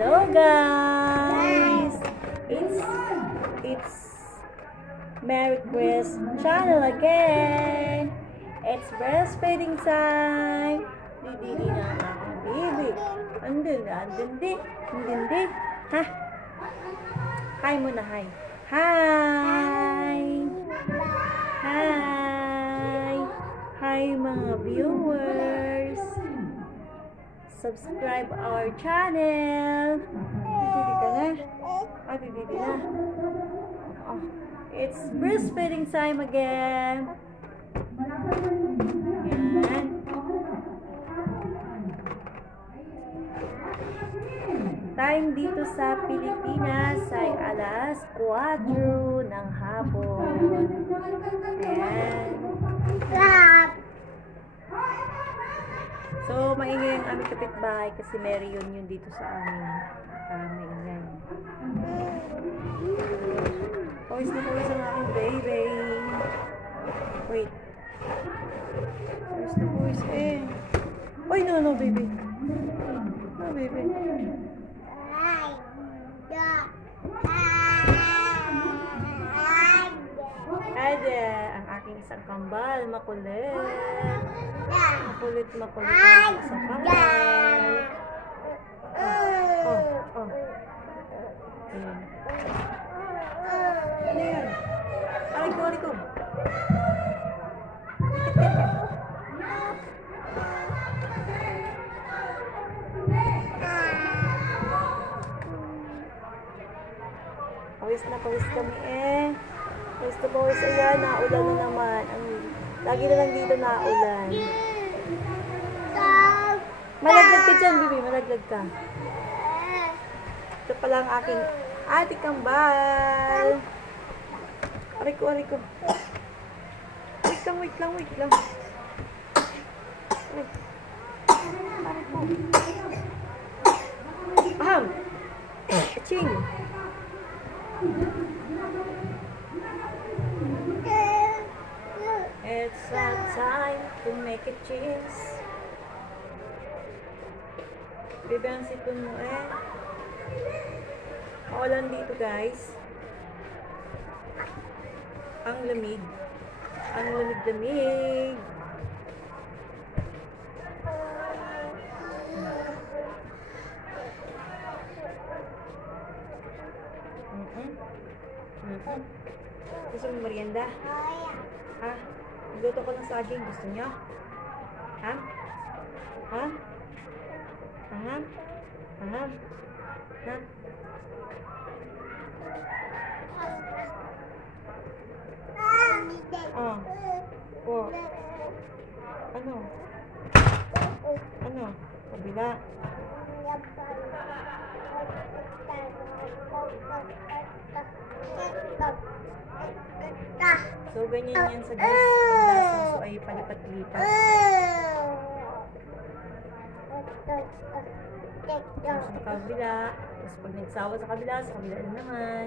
Hello guys! It's Mary Chris channel again. It's breastfeeding time. Didi na ang aking baby. Andun di. Ha? Hi muna, hi. Hi! Hi! Hi mga viewers! Subscribe our channel. Didi ka na? Didi na. Oh, it's breastfeeding time again. Yan. Time dito sa Pilipinas ay alas 4 ng hapon. Ayan. So, maingay ang aming kapitbahay kasi meron yun dito sa amin. Maingay. Pawis na pawis ang aking baby. Wait. Pawis na pawis eh. Ay, no, baby. No, baby. Ada, ang aking isang kambal, makulit. Makulit ang isang kambal. Oh. Ayan. Ano yan? Aray ko. Pawis kami eh. Pawis. Ayan, naulan na naman. Lagi na lang dito naulan. Malaglag ka dyan, baby. Malaglag ka. Ito pala ang aking ate kambal. Aray ko. Wait lang. Aray ko. Aham! Aching! It's time to make a cheese. Bebe, ang sipon mo eh. Maulan dito guys. Ang lamig. Gusto mo merienda? Ha? Nagluto ko ng saging. Gusto nyo? Ha? Ano? Kabila. So, ganyan yan sa gas. So, ay palipat-lipat. Sa kabila. Tapos, pag nagsawa sa kabila na naman.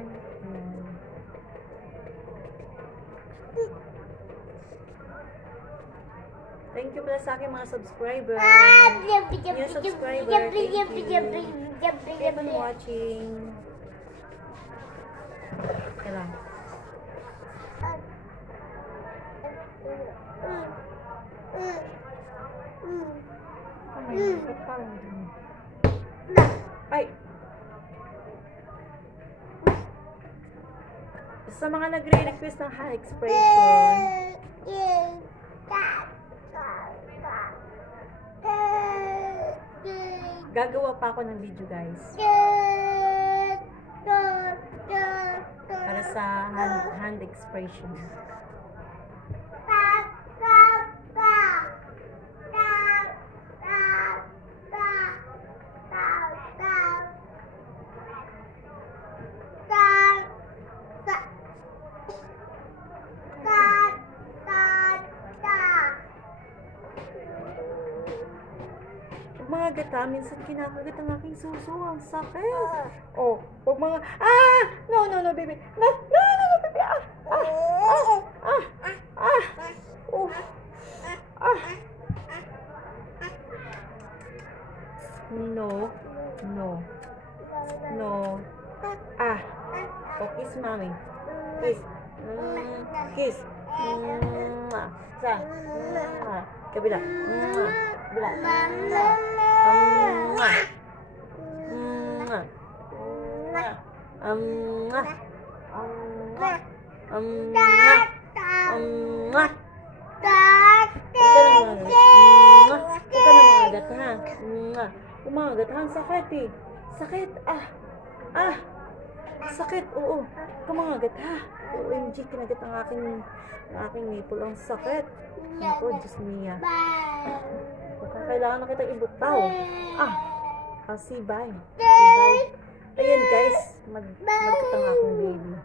Thank you pala sa aking mga subscribers. New subscriber. Thank you. Keep on watching. Kailan? Ay! Sa mga nagre-request ng hand expression, gagawa pa ako ng video guys para sa hand expression. Mga gata, minsan kinakagat ang aking suso. Ang sakit. Oh, pag mga... No, baby. No, baby. No. No. Ah. O, kiss mommy. Kiss. Kiss. Sa. Kabila. Kabila. Kumagat ha. Kumagat ha. Sakit eh. Sakit. Sakit. Oo. Kumagat ha. OMG, kinagat ang aking nipple. Ang sakit. Ako, Diyos niya. Kailangan na kitang ibutaw. See, bye. Ayan guys, magkatang aking baby.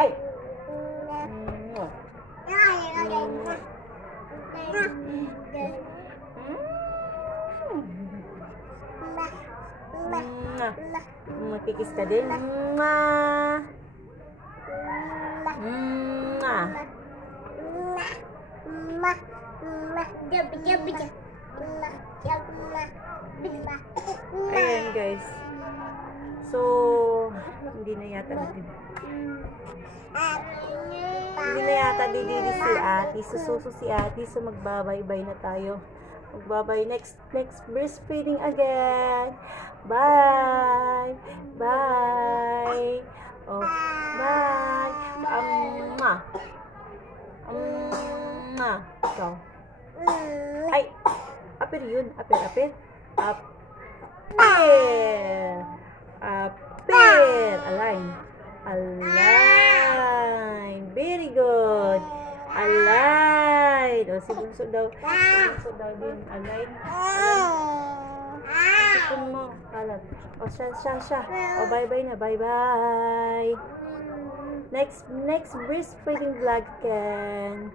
Ay! Magkikis ka din. Ayan guys. So, hindi na yata didiri si Ate. Sususo si Ate. So, magbabay-bye na tayo. Magbabay next breastfeeding again. Bye. Bye. Oh, bye. Ikaw. Ay, apir yun. Apir. Align. Very good. Align. O, si Bunso daw din. Align. Sikon mo. Kalat. O, siya. O, bye-bye na. Bye-bye. Next breastfeeding vlog, Ken.